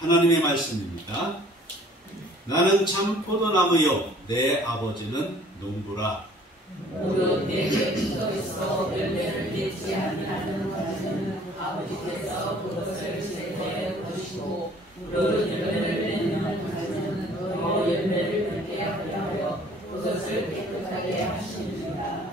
하나님의 말씀입니다. 나는 참 포도나무요 내 아버지는 농부라. 무릇 내게 붙어 있어 열매를 맺지 아니하는 것은 아버지께서 그것을 제거해 버리시고 무릇 열매를 맺는 것은 더 열매를 맺게 하여 그것을 깨끗하게 하시느니라.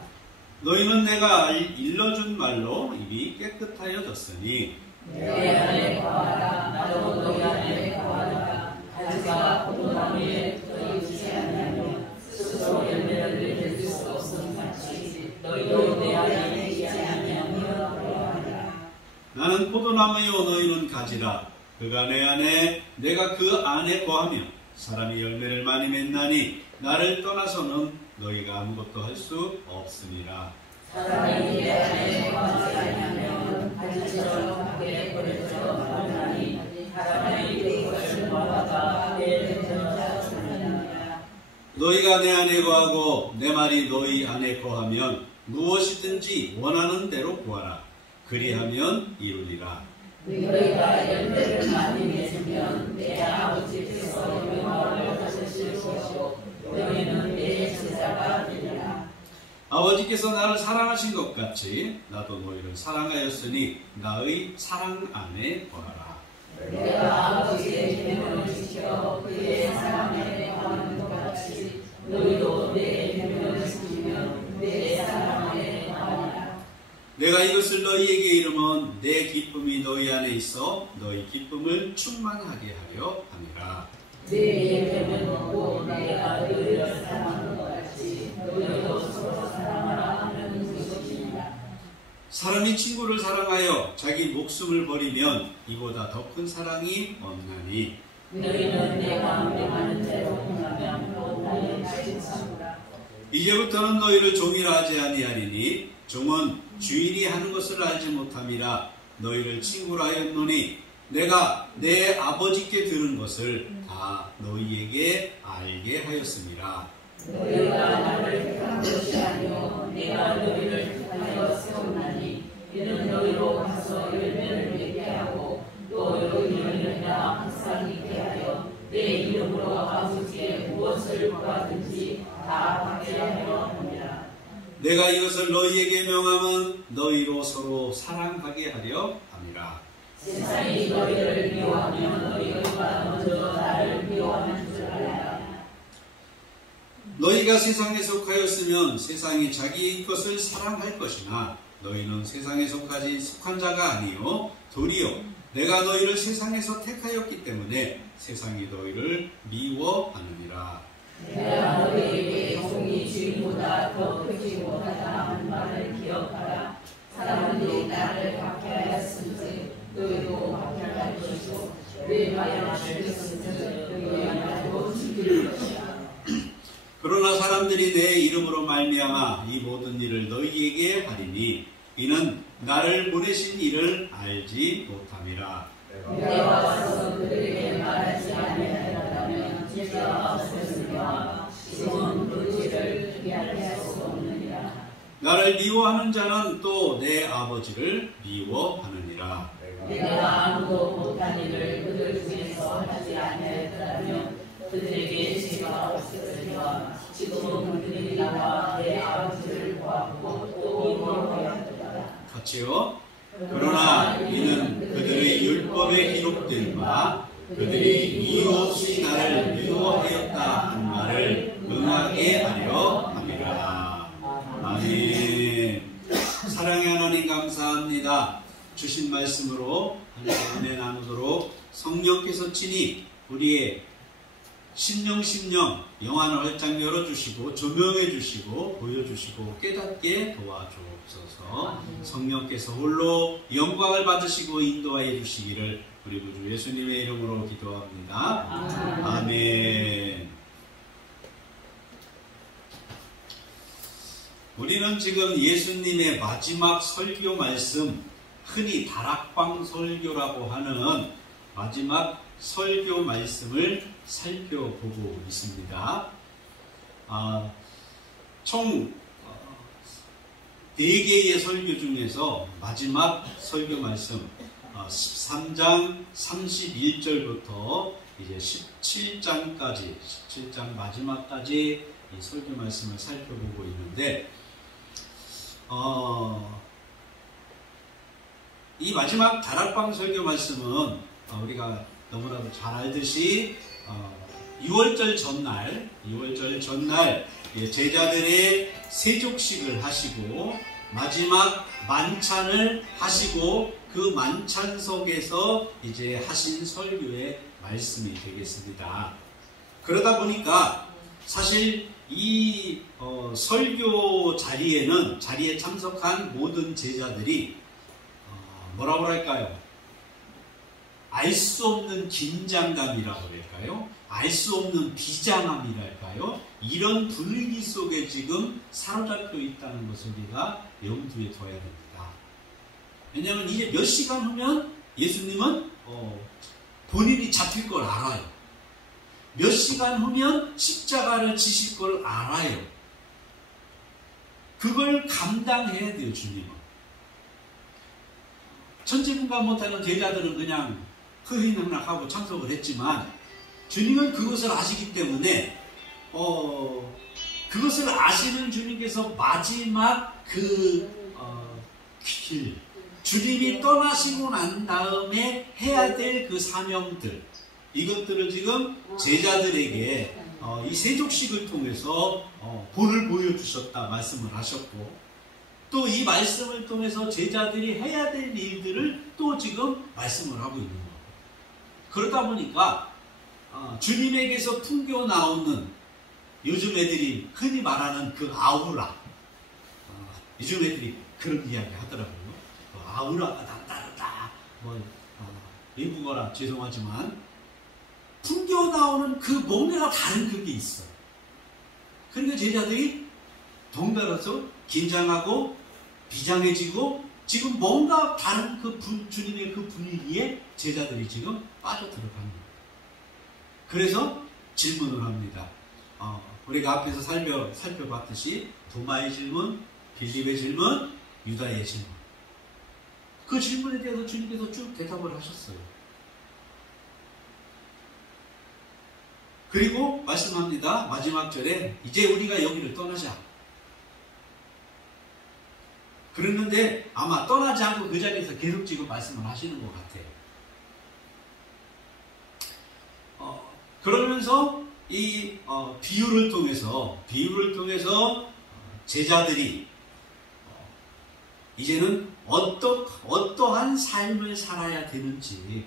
너희는 내가 일러준 말로 입이 깨끗하여졌으니 내 안에 거하라. 나도 너희 안에 거하라. 가지가 포도나무에 붙어 있지 아니하며 스스로 열매를 맺을 수 없음 같이 너희도 내 안에 있지 아니하며 거하라. 나는 포도나무요 너희는 가지라. 그가 내 안에 내가 그 안에 거하며 사람이 열매를 많이 맺나니 나를 떠나서는 너희가 아무것도 할 수 없으니라. 사람이 내 안에 거하지 아니하면 가지처럼 밖에 버려져 나가나니 사람이 그것을 모아다가 내던져 주느니라. 너희가 내 안에 거하고 내 말이 너희 안에 거하면 무엇이든지 원하는 대로 구하라. 그리하면 이루리라. 너희가 열매를 많이 맺으면 내 아버지께서 영광을 받으실 것이요 너희는 내 제자가 되리라. 아버지께서 나를 사랑하신 것 같이 나도 너희를 사랑하였으니 나의 사랑 안에 거하라. 내가 아버지의 계명을 지켜 그의 사랑에 거하는 것 같이 너희도 내 계명을 지키면 내 사랑 안에 거하리라. 내가 이것을 너희에게 이르면 내 기쁨이 너희 안에 있어 너희 기쁨을 충만하게 하려 함이라. 내 계명을 먹고 내가 너희를 사랑하는 것 같이 너희도 서로 사랑하라 하는 것입니다. 사람이 친구를 사랑하여 자기 목숨을 버리면 이보다 더 큰 사랑이 없나니 너희는 내가 명하는 대로 행하면 곧 나의 친구라. 이제부터는 너희를 종이라 하지 아니하리니 종은 주인이 하는 것을 알지 못함이라. 너희를 친구라 하였노니 내가 내 아버지께 들은 것을 다 너희에게 알게 하였음이라. 너희가 나를 택한 것이 아니요 내가 너희를 택하여 세웠나니 이는 너희로 가서 열매를 맺게 하고 또 너희를 내가 항상 있게 하여 내 이름으로 아버지께 무엇을 구하든지 다 받게 하려 함이라. 내가 이것을 너희에게 명함은 너희로 서로 사랑하게 하려 함이라. 세상이 너희를 미워하면 너희가 먼저 나를 미워하는 줄 알라. 너희가 세상에 속하였으면 세상이 자기 것을 사랑할 것이나 너희는 세상에 속한 자가 아니요 도리요 내가 너희를 세상에서 택하였기 때문에 세상이 너희를 미워하느니라. 내가 너희에게 종이 주인보다 더 크지 못하다 한 말을 기억하라. 사람들이 나를 박해하였은지 너희도 박해할 것이고 외마여 죽였은지 너희도 죽일 것이라. 그러나 사람들이 내 이름으로 말미암아 이 모든 일을 너희에게 하리니 이는 나를 보내신 이를 알지 못함이라. 내가 와서 그들에게 말하지 아니하였다면 죄가 없었으며 지금은 그 죄를 피하게 할 수 없느니라. 나를 미워하는 자는 또 내 아버지를 미워하느니라. 내가 아무도 못한 일을 그들 중에서 하지 아니하였다면 그들에게 죄가 없었으며 지금은 그들이 나와 내 아버지를 보았고 또 미워하였다. 같이요. 그러나 이는 그들의 율법에 기록된 바 그들이 이유 없이 나를 미워하였다 한 말을 응하게 하려 함이라. 아멘. 사랑의 하나님 감사합니다. 주신 말씀으로 하나님의 은혜 나누도록 성령께서 친히 우리의 심령 영안을 활짝 열어주시고 조명해 주시고 보여주시고 깨닫게 도와주옵소서. 성령께서 홀로 영광을 받으시고 인도하여 주시기를 우리 구주 예수님의 이름으로 기도합니다. 아멘. 우리는 지금 예수님의 마지막 설교 말씀, 흔히 다락방 설교라고 하는 마지막 설교 말씀을 살펴보고 있습니다. 총 4개의 설교 중에서 마지막 설교 말씀, 13장 31절부터 이제 17장 마지막까지 이 설교 말씀을 살펴보고 있는데, 이 마지막 다락방 설교 말씀은 우리가 너무나도 잘 알듯이 6월절 전날 제자들의 세족식을 하시고 마지막 만찬을 하시고 그 만찬 속에서 이제 하신 설교의 말씀이 되겠습니다. 그러다 보니까 사실 이 설교 자리에 참석한 모든 제자들이 뭐라고 할까요? 알 수 없는 긴장감이라고 할까요? 알 수 없는 비장함이랄까요? 이런 분위기 속에 지금 사로잡혀 있다는 것을 우리가 염두에 둬야 됩니다. 왜냐하면 이제 몇 시간 후면 예수님은 본인이 잡힐 걸 알아요. 몇 시간 후면 십자가를 지실 걸 알아요. 그걸 감당해야 돼요, 주님은. 천지분간 못하는 제자들은 그냥 흐휘낙낙하고 참석을 했지만 주님은 그것을 아시기 때문에 그것을 아시는 주님께서 마지막 길, 주님이 떠나시고 난 다음에 해야 될 그 사명들, 이것들을 지금 제자들에게 이 세족식을 통해서 본을 보여주셨다 말씀을 하셨고, 또 이 말씀을 통해서 제자들이 해야 될 일들을 또 지금 말씀을 하고 있는 거예요. 그러다 보니까 주님에게서 풍겨 나오는 요즘 애들이 흔히 말하는 그 아우라, 요즘 애들이 그런 이야기 하더라고요. 아우라가 남다르다. 외국어라 죄송하지만 풍겨 나오는 그 뭔가가 다른 그게 있어요. 그러니까 제자들이 덩달아서 긴장하고 비장해지고 지금 뭔가 다른 주님의 그 분위기에 제자들이 지금 빠져들어가는 거예요. 그래서 질문을 합니다. 우리가 앞에서 살펴봤듯이 도마의 질문, 빌립의 질문, 유다의 질문. 그 질문에 대해서 주님께서 쭉 대답을 하셨어요. 그리고 말씀합니다. 마지막 절에 이제 우리가 여기를 떠나자. 그랬는데 아마 떠나지 않고 그 자리에서 계속 지금 말씀을 하시는 것 같아요. 그러면서 이 비유를 통해서 제자들이 이제는 어떠한 삶을 살아야 되는지,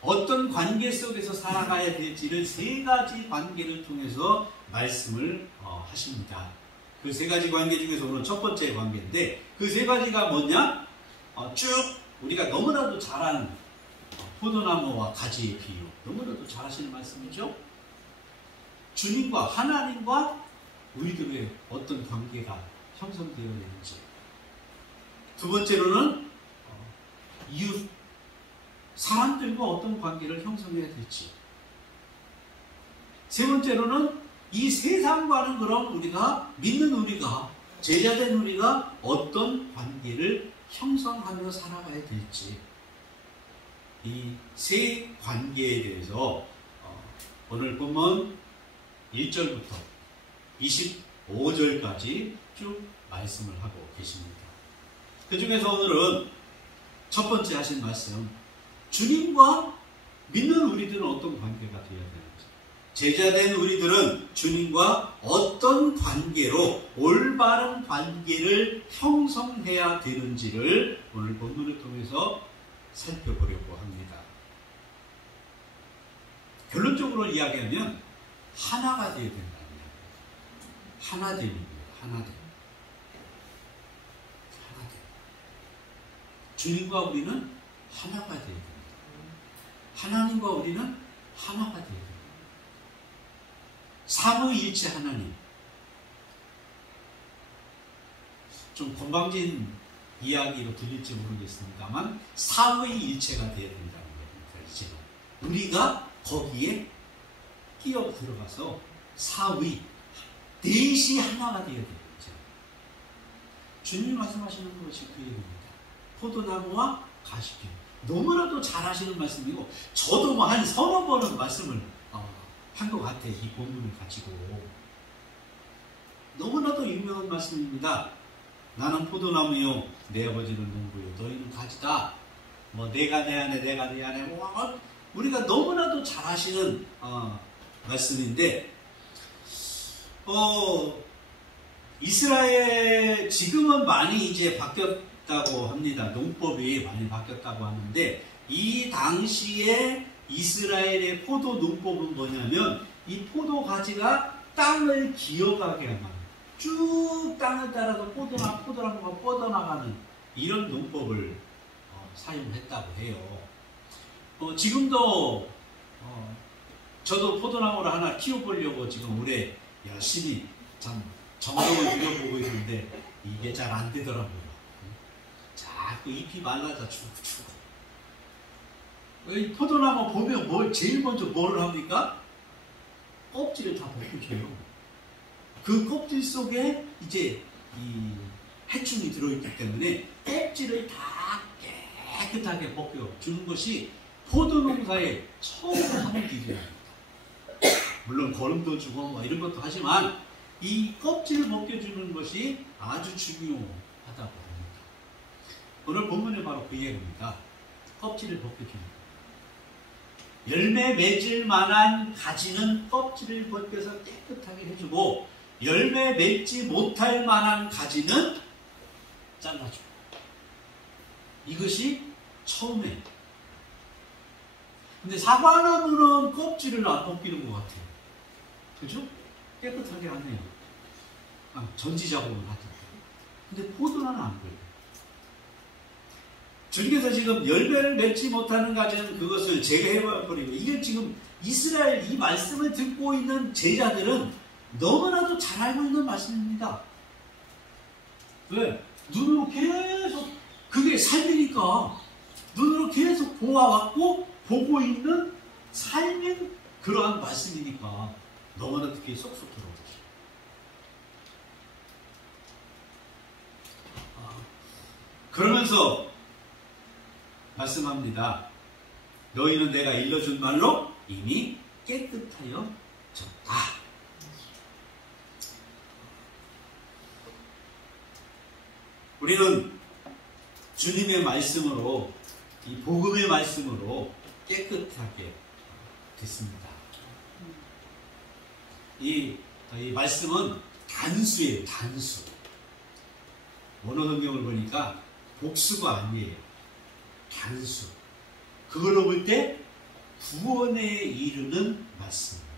어떤 관계 속에서 살아가야 될지를 세 가지 관계를 통해서 말씀을 하십니다. 그 세 가지 관계 중에서 오늘 첫 번째 관계인데, 그 세 가지가 뭐냐? 쭉 우리가 너무나도 잘 아는 포도나무와 가지의 비유, 너무나도 잘 하시는 말씀이죠. 주님과 하나님과 우리들의 어떤 관계가 형성되어야 되는지, 두 번째로는 이웃 사람들과 어떤 관계를 형성해야 될지, 세 번째로는 이 세상과는 그럼 우리가 믿는 우리가 제자된 우리가 어떤 관계를 형성하며 살아가야 될지, 이 세 관계에 대해서 오늘 본문 1절부터 25절까지 쭉 말씀을 하고 계십니다. 그 중에서 오늘은 첫 번째 하신 말씀, 주님과 믿는 우리들은 어떤 관계가 되어야 되는지, 제자된 우리들은 주님과 어떤 관계로 올바른 관계를 형성해야 되는지를 오늘 본문을 통해서 살펴보려고 합니다. 결론적으로 이야기하면 하나가 되어야 된다는 이야기예요. 하나 되는 거예요. 하나 되. 주님과 우리는 하나가 되어야 됩니다. 하나님과 우리는 하나가 되어야 됩니다. 삼위일체 하나님. 좀 건방진 이야기로 들릴지 모르겠습니다만 삼위일체가 되어야 된다는 겁니다. 이제 우리가 거기에 끼어 들어가서 사위, 넷이 하나가 되어야 됩니다. 주님이 말씀하시는 것이 그 얘기입니다. 포도나무와 가시길. 너무나도 잘하시는 말씀이고, 저도 뭐 한 서너 번은 말씀을 한 것 같아요. 이 본문을 가지고. 너무나도 유명한 말씀입니다. 나는 포도나무요, 내 아버지는 농부요, 너희는 가지다. 뭐 내가 내 안에, 내가 네 안에. 우리가 너무나도 잘하시는 말씀인데, 이스라엘 지금은 많이 이제 바뀌었다고 합니다. 농법이 많이 바뀌었다고 하는데, 이 당시에 이스라엘의 포도 농법은 뭐냐면, 이 포도 가지가 땅을 기어가게 하는, 쭉 땅을 따라서 포도나무가 뻗어나가는 이런 농법을 사용했다고 해요. 지금도 저도 포도나무를 하나 키워보려고 지금 올해 열심히 참 정성을 들여보고 있는데 이게 잘 안 되더라고요. 자꾸 잎이 말라져 죽고. 이 포도나무 보면 제일 먼저 뭐를 합니까? 껍질을 다 벗겨줘요. 그 껍질 속에 이제 이 해충이 들어있기 때문에 껍질을 다 깨끗하게 벗겨주는 것이 포도 농사에 처음 하는 기술입니다. 물론 거름도 주고 뭐 이런 것도 하지만 이 껍질을 벗겨주는 것이 아주 중요하다고 합니다. 오늘 본문에 바로 그 얘기입니다. 껍질을 벗겨주는 것. 열매 맺을 만한 가지는 껍질을 벗겨서 깨끗하게 해주고, 열매 맺지 못할 만한 가지는 잘라주고. 이것이 처음에. 근데 사과나무는 껍질을 안 벗기는 것 같아요. 그죠? 깨끗하게 하네요. 전지작업을 하던데. 근데 포도나는 안 그래요. 주님께서 지금 열매를 맺지 못하는 가지는 그것을 제거해버리고, 이게 지금 이스라엘 이 말씀을 듣고 있는 제자들은 너무나도 잘 알고 있는 말씀입니다. 왜? 눈으로 계속, 그게 삶이니까 눈으로 계속 보아왔고 보고 있는 삶인 그러한 말씀이니까 너무나 그게 쏙쏙 들어오죠. 그러면서 말씀합니다. 너희는 내가 일러준 말로 이미 깨끗하여 졌다. 우리는 주님의 말씀으로, 이 복음의 말씀으로 깨끗하게 됐습니다. 이 말씀은 단수예요, 단수. 원어성경을 보니까 복수가 아니에요. 단수. 그걸로 볼 때 구원에 이르는 말씀입니다.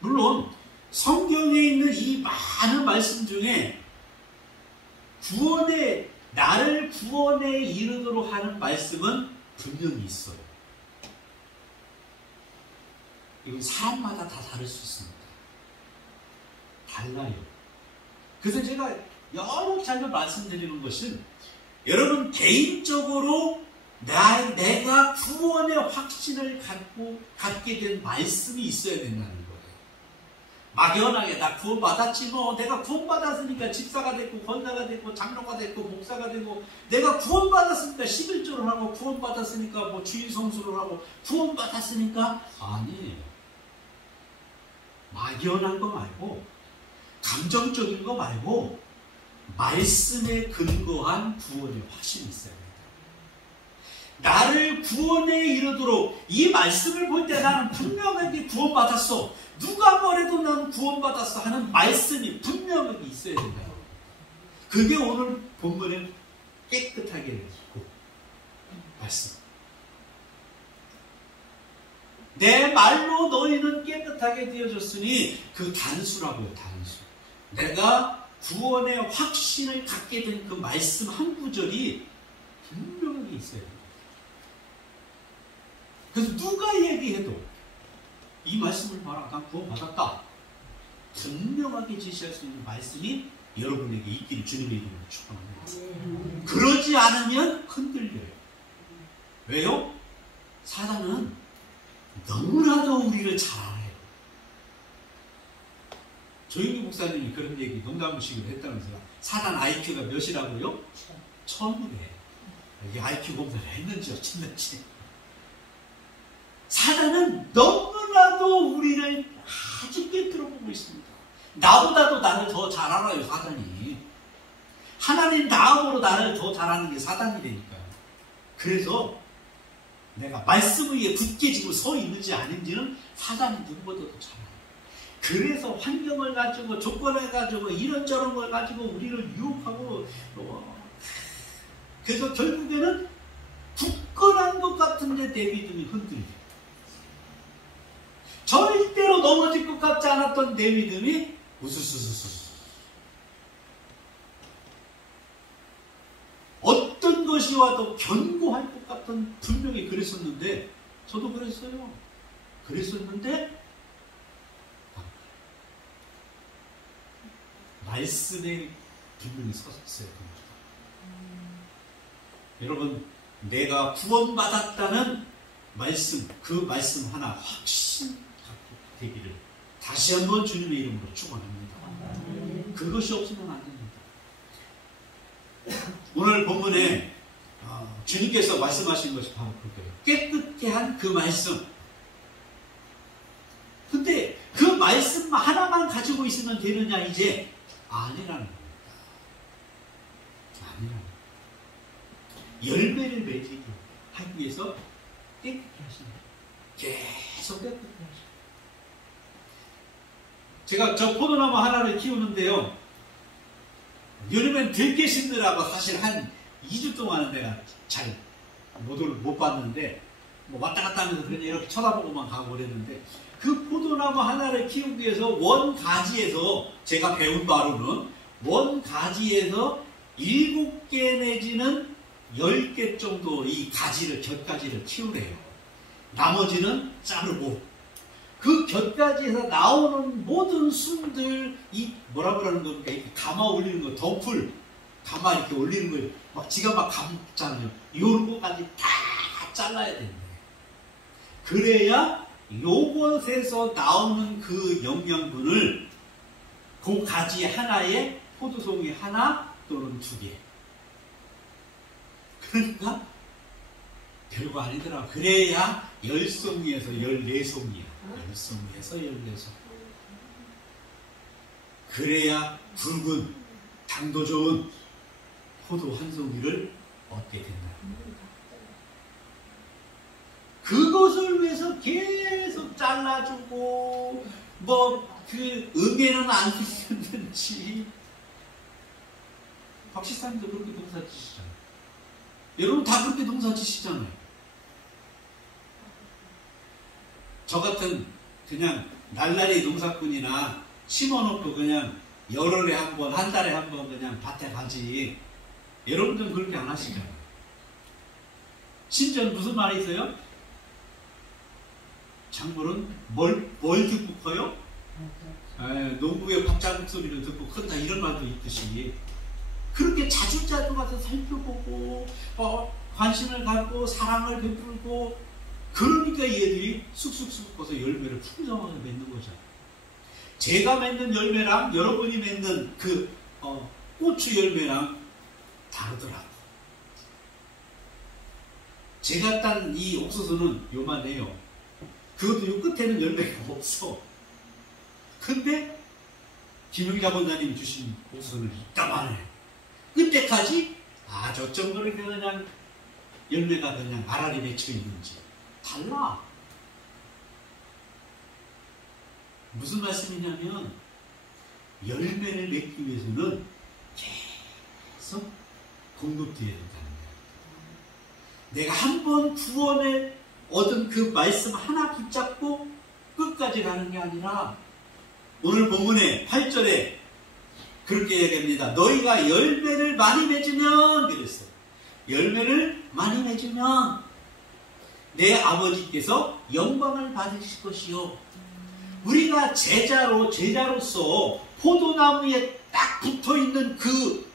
물론 성경에 있는 이 많은 말씀 중에 나를 구원에 이르도록 하는 말씀은 분명히 있어요. 이건 사람마다 다 다를 수 있습니다. 달라요. 그래서 제가 여러 차례 말씀드리는 것은, 여러분 개인적으로 내가 구원의 확신을 갖게 된 말씀이 있어야 된다는 거예요. 막연하게 나 구원받았지 뭐, 내가 구원받았으니까 집사가 됐고 권사가 됐고 장로가 됐고 목사가 되고, 내가 구원받았으니까 11조를 하고 구원받았으니까 뭐 주일 성수를 하고 구원받았으니까, 아니에요. 막연한 거 말고, 감정적인 거 말고 말씀에 근거한 구원의 확신이 있어야 됩니다. 나를 구원에 이르도록 이 말씀을 볼 때 나는 분명하게 구원받았어, 누가 뭐래도 나는 구원받았어 하는 말씀이 분명하게 있어야 된다. 그게 오늘 본문에 깨끗하게 있고 말씀. 내 말로 너희는 깨끗하게 되어졌으니, 그 단수라고요, 단수. 내가 구원의 확신을 갖게 된 그 말씀 한 구절이 분명하게 있어야 돼요. 그래서 누가 얘기해도 이 말씀을 봐라, 난 구원받았다, 분명하게 제시할 수 있는 말씀이 여러분에게 있기를 주님의 이름으로 축원합니다. 그러지 않으면 흔들려요. 왜요? 사단은 너무나도 우리를 잘 알아요. 조영기 목사님이 그런 얘기 농담식으로 했다면서요. 사단 IQ가 몇이라고요? 1000이래. 이게 IQ 검사를 했는지 어쨌는지. 사단은 너무나도 우리를 아주 꿰뚫어 보고 있습니다. 나보다도 나를 더 잘 알아요, 사단이. 하나님 다음으로 나를 더 잘하는 게 사단이라니까요. 그래서 내가 말씀 위에 굳게 지금 서 있는지 아닌지는 사단이 누구보다도 잘 알아요. 그래서 환경을 가지고 조건을 가지고 이런저런 걸 가지고 우리를 유혹하고 그래서 결국에는 굳건한 것 같은데 내 믿음이 흔들려. 절대로 넘어질 것 같지 않았던 내 믿음이 우수수수수. 어떤 것이 와도 견고할 것 같은 분명히 그랬었는데 저도 그랬어요. 그랬었는데 말씀에 분명히 섰어요. 여러분, 내가 구원받았다는 말씀, 그 말씀 하나 확신 갖고 되기를 다시 한번 주님의 이름으로 축원합니다. 그것이 없으면 안 됩니다. 오늘 본문에 주님께서 말씀하신 것이 바로 그거예요. 깨끗게 한 그 말씀. 근데 그 말씀 하나만 가지고 있으면 되느냐 이제 아니라는 겁니다. 아니라는 겁니다. 열매를 맺기 하기 위해서 깨끗게 하시는 거예요. 계속 깨끗게 하시는 거예요. 제가 저 포도나무 하나를 키우는데요. 여름엔 들깨 심느라고 사실 한 2주 동안은 내가 잘 못 봤는데 뭐 왔다 갔다 하면서 그냥 이렇게 쳐다보고만 가고 그랬는데 그 포도나무 하나를 키우기 위해서 원가지에서 제가 배운 바로는 원가지에서 7개 내지는 10개 정도 이 가지를 곁가지를 키우래요. 나머지는 자르고 그 곁가지에서 나오는 모든 순들 이 뭐라 그러는 겁니까? 이렇게 감아 올리는 거 덮을 감아 이렇게 올리는 거 막 지가 막 감잖아요. 이런 거까지 다 잘라야 된대. 그래야 요것에서 나오는 그 영양분을 그 가지 하나에 포도송이 하나 또는 2개. 그러니까 별거 아니더라. 그래야 10송이에서 14송이야. 10송이에서 14송. 그래야 굵은 당도 좋은 포도 한 송이를 얻게 된다. 그것을 위해서 계속 잘라주고 뭐 그 응애는 안 쓰셨는지 박시사님도 그렇게 농사 지시잖아요. 여러분 다 그렇게 농사 지시잖아요. 저 같은 그냥 날라리 농사꾼이나 심어놓고 그냥 열흘에 한 번, 한 달에 한 번 그냥 밭에 가지. 여러분들은 그렇게 안 하시잖아요. 심지어 무슨 말이 있어요? 작물은 뭘 듣고 커요? 농부의 밥자국 소리를 듣고 큰다 이런 말도 있듯이 그렇게 자주자주 가서 살펴보고 관심을 갖고 사랑을 베풀고 그러니까 얘들이 쑥쑥쑥 커서 열매를 풍성하게 맺는 거잖아요. 제가 맺는 열매랑 여러분이 맺는 그 고추 열매랑 다르더라고. 제가 딴 이 옥수수는 요만해요. 그것도 요 끝에는 열매가 없어. 근데 김용자 권사님이 주신 옥수수는 이따만해. 끝에까지 저점 그렇게 그냥 열매가 그냥 알알이 맺혀 있는지 달라. 무슨 말씀이냐면 열매를 맺기 위해서는 계속 공급되어야 된다는 거예요. 내가 한번 구원을 얻은 그 말씀 하나 붙잡고 끝까지 가는 게 아니라 오늘 본문의 8절에 그렇게 얘기합니다. 너희가 열매를 많이 맺으면 그랬어요. 열매를 많이 맺으면 내 아버지께서 영광을 받으실 것이요. 우리가 제자로서 포도나무에 딱 붙어있는 그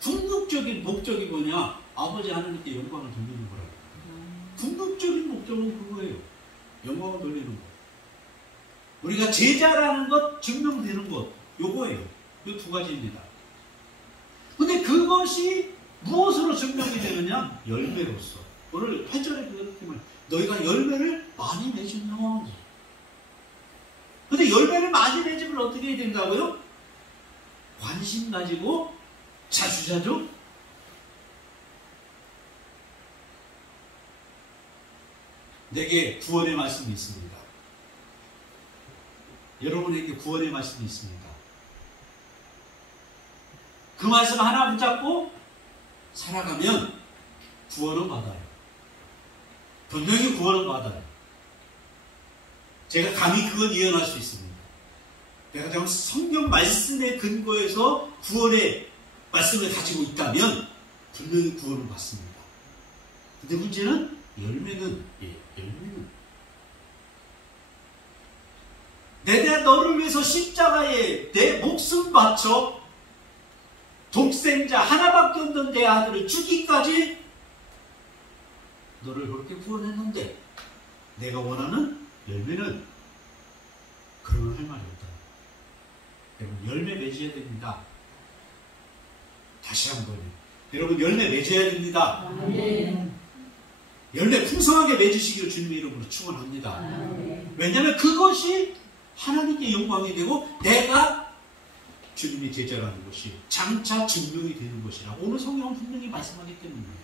궁극적인 목적이 뭐냐? 아버지 하나님께 영광을 돌리는 거라고. 궁극적인 목적은 그거예요. 영광을 돌리는 거. 우리가 제자라는 것, 증명되는 것. 요거예요. 이 두 가지입니다. 근데 그것이 무엇으로 증명이 되느냐? 열매로서. 오늘 8절에 그렇게 말, 너희가 열매를 많이 맺으면. 근데 열매를 많이 맺으면 어떻게 해야 된다고요? 관심 가지고 자주자주 내게 구원의 말씀이 있습니다. 여러분에게 구원의 말씀이 있습니다. 그 말씀 하나 붙잡고 살아가면 구원은 받아요. 분명히 구원은 받아요. 제가 감히 그건 예언할 수 있습니다. 내가 정말 성경 말씀에 근거해서 구원의 말씀을 가지고 있다면 분명히 구원을 받습니다. 근데 문제는 열매는 내가 너를 위해서 십자가에 내 목숨 바쳐 독생자 하나밖에 없는 내 아들을 주기까지 너를 그렇게 구원했는데 내가 원하는 열매는 그러면 할 말이 없다. 여러분 열매 맺어야 됩니다. 다시 한번 여러분 열매 맺어야 됩니다. 열매 풍성하게 맺으시기를 주님의 이름으로 축원합니다. 왜냐하면 그것이 하나님께 영광이 되고 내가 주님의 제자라는 것이 장차 증명이 되는 것이라고 오늘 성경은 분명히 말씀하기 때문입니다.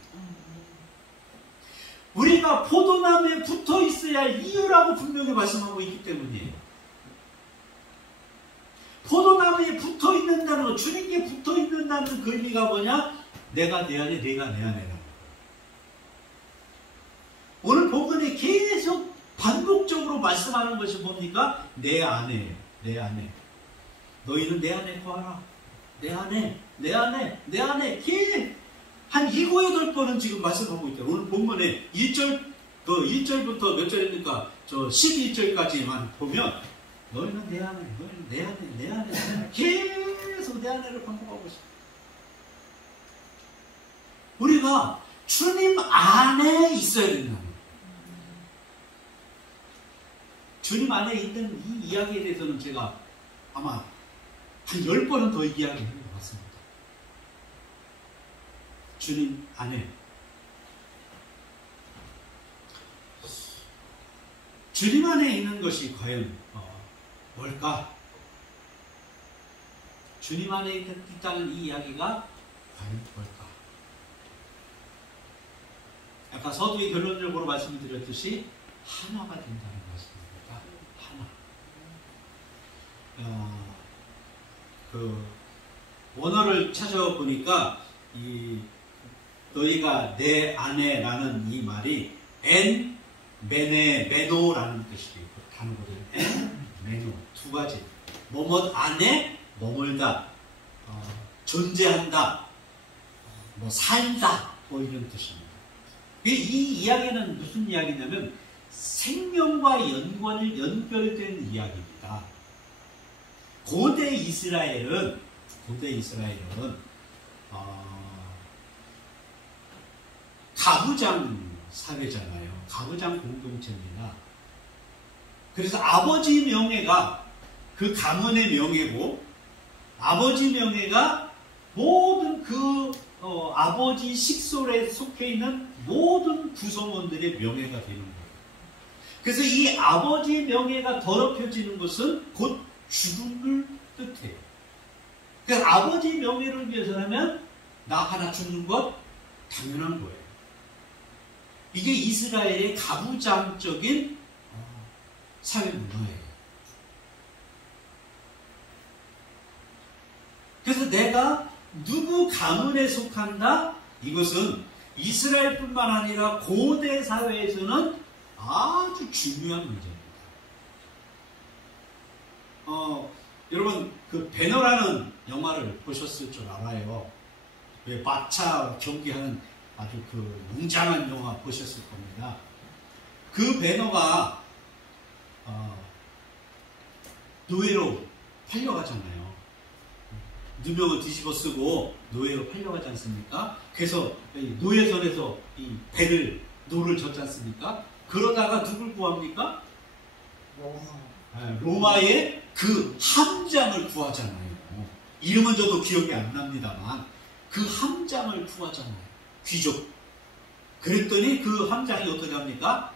우리가 포도나무에 붙어 있어야 할 이유라고 분명히 말씀하고 있기 때문이에요. 포도나무에 붙어 있는다는 것, 주님께 붙어 있는다는 그 의미가 뭐냐? 내가 내 안에, 내가 내 안에라는 거예요. 오늘 복음에 계속 반복적으로 말씀하는 것이 뭡니까? 내 안에, 내 안에. 너희는 내 안에 거하라. 내 안에, 내 안에, 내 안에. 한 7, 8번은 지금 말씀하고 있다. 오늘 본문에 1절부터 몇 절입니까? 저 12절까지만 보면 너희는 내 안에, 너희는 내 안에, 내 안에. 계속 내 안에를 반복하고 있습니다. 우리가 주님 안에 있어야 된다. 주님 안에 있는 이 이야기에 대해서는 제가 아마 한 10번은 더 이야기한 것 같습니다. 주님 안에. 주님 안에 있는 것이 과연 뭘까? 주님 안에 있다는 이 이야기가 과연 뭘까? 아까 서두에 결론적으로 말씀드렸듯이 하나가 된다는 말씀입니다. 하나. 그 원어를 찾아보니까 이 너희가 내 안에라는 이 말이 엔 메네 메노라는 뜻이에요. 단어거든요. 엔 메노 두 가지. 뭐뭐 안에 머물다, 존재한다, 뭐 살다, 뭐 이런 뜻입니다. 이 이야기는 무슨 이야기냐면 생명과 연결된 이야기입니다. 고대 이스라엘은 가부장 사회잖아요. 가부장 공동체입니다. 그래서 아버지 명예가 그 가문의 명예고, 아버지 명예가 모든 아버지 식솔에 속해 있는 모든 구성원들의 명예가 되는 거예요. 그래서 이 아버지 명예가 더럽혀지는 것은 곧 죽음을 뜻해요. 그러니까 아버지 명예를 위해서라면 나 하나 죽는 것 당연한 거예요. 이게 이스라엘의 가부장적인 사회 문화예요. 그래서 내가 누구 가문에 속한다? 이것은 이스라엘뿐만 아니라 고대 사회에서는 아주 중요한 문제입니다. 여러분 그 배너라는 영화를 보셨을 줄 알아요. 왜 마차 경기하는 아주 그 웅장한 영화 보셨을 겁니다. 그 배너가 노예로 팔려가잖아요. 누명을 뒤집어 쓰고 노예로 팔려가지 않습니까? 그래서 노예선에서 이 노를 젓지 않습니까? 그러다가 누굴 구합니까? 로마의 그 함장을 구하잖아요. 이름은 저도 기억이 안 납니다만 그 함장을 구하잖아요. 귀족. 그랬더니 그 함장이 어떻게 합니까?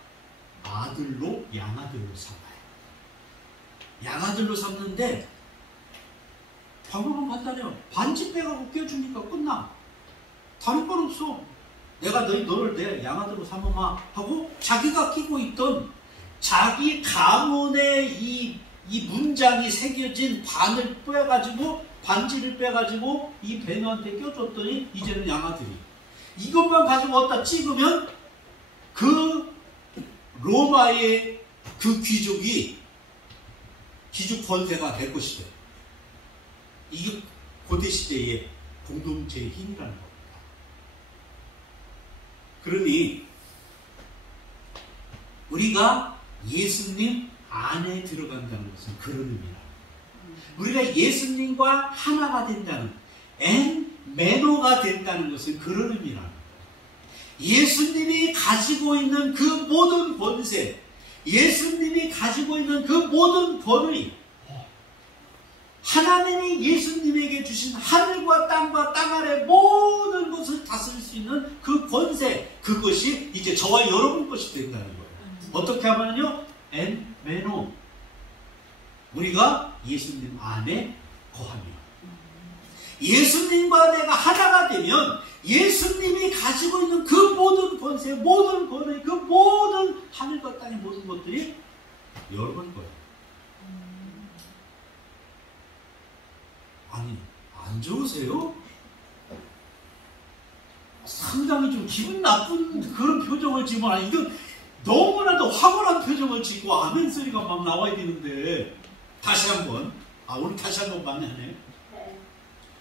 아들로 양아들로 삼아요. 양아들로 삼는데 방법은 간단해요. 반지 빼가고 껴주니까 끝나. 다른 건 없어. 내가 너를 내 양아들로 삼아마 하고 자기가 끼고 있던 자기 가문의 이 문장이 새겨진 반을 빼가지고 반지를 빼가지고 이 베너한테 껴줬더니 이제는 양아들이 이것만 가지고 어디다 찍으면 그 로마의 그 귀족이 귀족 권세가 될 것이다. 이게 고대시대의 공동체의 힘이라는 겁니다. 그러니 우리가 예수님 안에 들어간다는 것은 그런 의미다. 우리가 예수님과 하나가 된다는 엔메노가 된다는 것은 그런 의미라는 거예요. 예수님이 가지고 있는 그 모든 권세, 예수님이 가지고 있는 그 모든 권위, 하나님이 예수님에게 주신 하늘과 땅과 땅 아래 모든 것을 다스릴 수 있는 그 권세, 그것이 이제 저와 여러분 것이 된다는 거예요. 어떻게 하면요? 엔메노. 우리가 예수님 안에 거하며 예수님과 내가 하나가 되면 예수님이 가지고 있는 그 모든 권세, 모든 권위, 그 모든 하늘과 땅의 모든 것들이 여러분 거예요. 아니, 안 좋으세요? 상당히 좀 기분 나쁜 그런 표정을 지으면, 아니, 이거 너무나도 황홀한 표정을 짓고 아멘 소리가 막 나와야 되는데, 다시 한번, 오늘 다시 한번 만나네.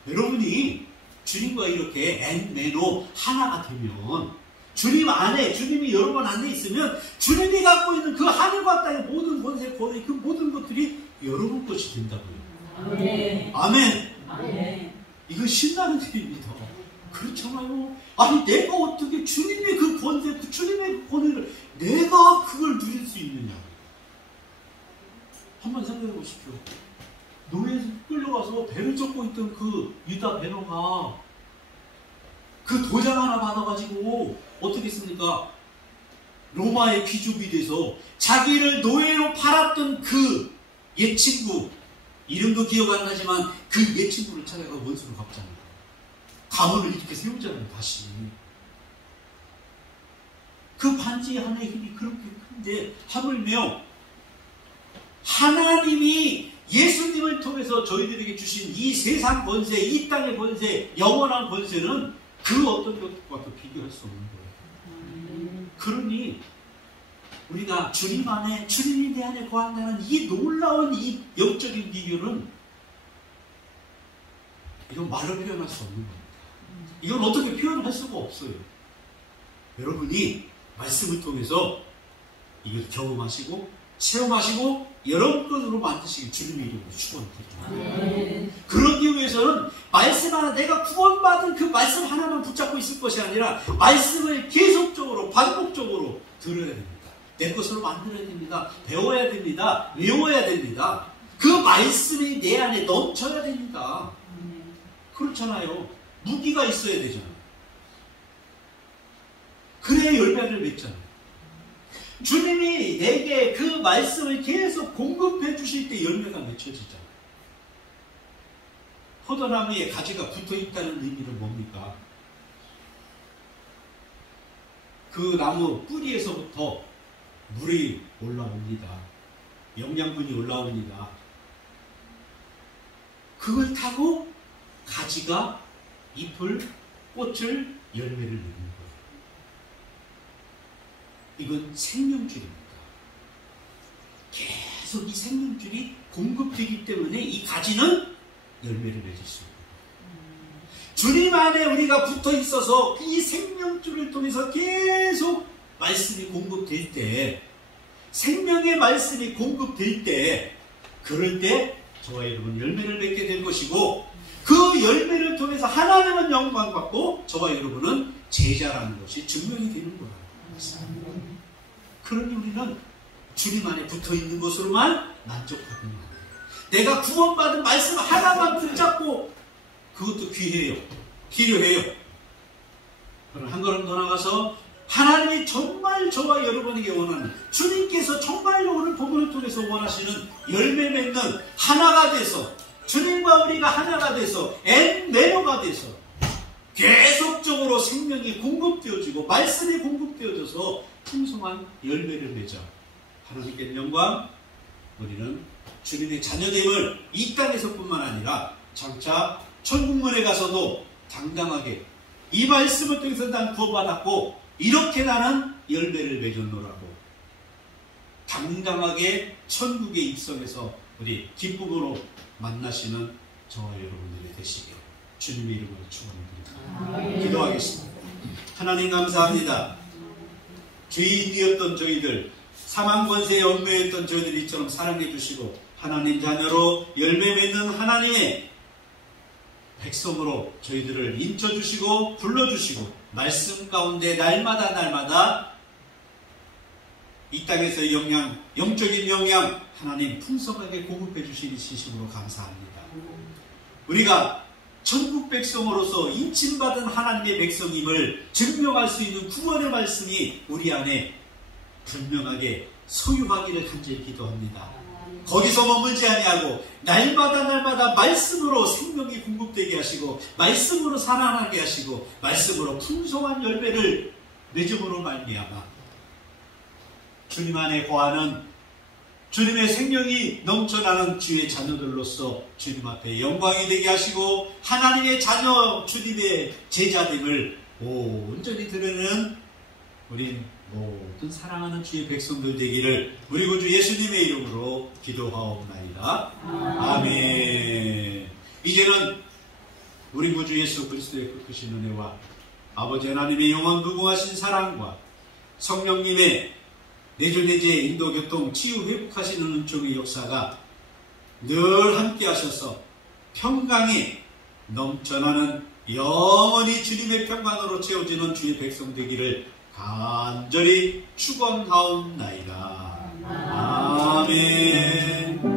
여러분이 주님과 이렇게 엔메노 하나가 되면, 주님 안에, 주님이 여러분 안에 있으면, 주님이 갖고 있는 그 하늘과 땅의 모든 권세, 권위, 그 모든 것들이 여러분 것이 된다고요. 아멘. 아멘. 아멘. 이거 신나는 일입니다. 그렇잖아요. 아니, 내가 어떻게 주님의 그 권세, 주님의 그 권위를 내가 그걸 누릴 수 있느냐. 한번 생각해 보십시오. 노예에서 끌려가서 배를 젓고 있던 그 유다 베너가 그 도장 하나 받아가지고 어떻게 했습니까? 로마의 귀족이 돼서 자기를 노예로 팔았던 그 옛 친구, 이름도 기억 안 나지만 그 옛 친구를 찾아가 원수로 갚잖아요. 가문을 이렇게 세우잖아요, 다시. 그 반지 하나의 힘이 그렇게 큰데, 하물며 하나님이 예수님을 통해서 저희들에게 주신 이 세상 권세, 이 땅의 권세, 영원한 권세는 그 어떤 것과도 비교할 수 없는 거예요. 그러니 우리가 주님 안에, 주님이 내 안에 거한다는 이 놀라운 이 영적인 비교는 이건 말로 표현할 수 없는 겁니다. 이건 어떻게 표현할 수가 없어요. 여러분이 말씀을 통해서 이걸 경험하시고 체험하시고 여러분으로 만드시길 주님의 이름으로 축원드립니다. 그러기 위해서는 말씀 하나, 내가 구원받은 그 말씀 하나만 붙잡고 있을 것이 아니라 말씀을 계속적으로 반복적으로 들어야 됩니다. 내 것으로 만들어야 됩니다. 배워야 됩니다. 외워야 됩니다. 그 말씀이 내 안에 넘쳐야 됩니다. 그렇잖아요. 무기가 있어야 되잖아요. 그래야 열매를 맺잖아요. 주님이 내게 그 말씀을 계속 공급해 주실 때 열매가 맺혀지잖아요. 포도나무에 가지가 붙어 있다는 의미는 뭡니까? 그 나무 뿌리에서부터 물이 올라옵니다. 영양분이 올라옵니다. 그걸 타고 가지가 잎을, 꽃을, 열매를 내는 거예요. 이건 생명줄입니다. 계속 이 생명줄이 공급되기 때문에 이 가지는 열매를 맺을 수 있는 거예요. 주님 안에 우리가 붙어 있어서 이 생명줄을 통해서 계속 말씀이 공급될 때, 생명의 말씀이 공급될 때, 그럴 때 저와 여러분 열매를 맺게 될 것이고, 그 열매를 통해서 하나님은 영광받고 저와 여러분은 제자라는 것이 증명이 되는 거예요. 그러니 우리는 주님 안에 붙어있는 것으로만 만족하면 안 돼요. 내가 구원받은 말씀 하나만 붙잡고 그것도 귀해요. 필요해요. 그럼 한 걸음 더 나가서 하나님이 정말 저와 여러분에게 원하는, 주님께서 정말로 오늘 본문을 통해서 원하시는 열매 맺는 하나가 돼서, 주님과 우리가 하나가 돼서 엠매너가 돼서 계속적으로 생명이 공급되어지고 말씀이 공급되어져서 풍성한 열매를 맺어 하나님께 영광, 우리는 주님의 자녀됨을 이 땅에서뿐만 아니라 장차 천국문에 가서도 당당하게 이 말씀을 통해서 난 구원받았고 이렇게 나는 열매를 맺었노라고 당당하게 천국에 입성해서 우리 기쁨으로 만나시는 저와 여러분들이 되시길 주님의 이름으로 축원드립니다. 기도하겠습니다. 하나님 감사합니다. 죄인이었던 저희들, 사망 권세에 얽매였던 저희들 이처럼 사랑해 주시고 하나님 자녀로 열매 맺는 하나님의 백성으로 저희들을 인쳐주시고 불러주시고 말씀 가운데 날마다 이 땅에서의 영양, 영적인 영양 하나님 풍성하게 공급해 주시니 진심으로 감사합니다. 우리가 천국 백성으로서 인침받은 하나님의 백성임을 증명할 수 있는 구원의 말씀이 우리 안에 분명하게 소유하기를 간절히 기도합니다. 거기서 머물지 아니하고 날마다 말씀으로 생명이 공급되게 하시고 말씀으로 살아나게 하시고 말씀으로 풍성한 열매를 맺음으로 말미암아 주님 안에 거하는 주님의 생명이 넘쳐나는 주의 자녀들로서 주님 앞에 영광이 되게 하시고 하나님의 자녀 주님의 제자됨을 온전히 드러내는 우린 모든 사랑하는 주의 백성들 되기를 우리 구주 예수님의 이름으로 기도하옵나이다. 아멘. 이제는 우리 구주 예수 그리스도의 그 크신 은혜와 아버지 하나님의 영원 무궁하신 사랑과 성령님의 내주내제 인도 교통 치유 회복하시는 은총의 역사가 늘 함께 하셔서 평강이 넘쳐나는 영원히 주님의 평강으로 채워지는 주의 백성 되기를 간절히 축원하옵나이다. 아멘.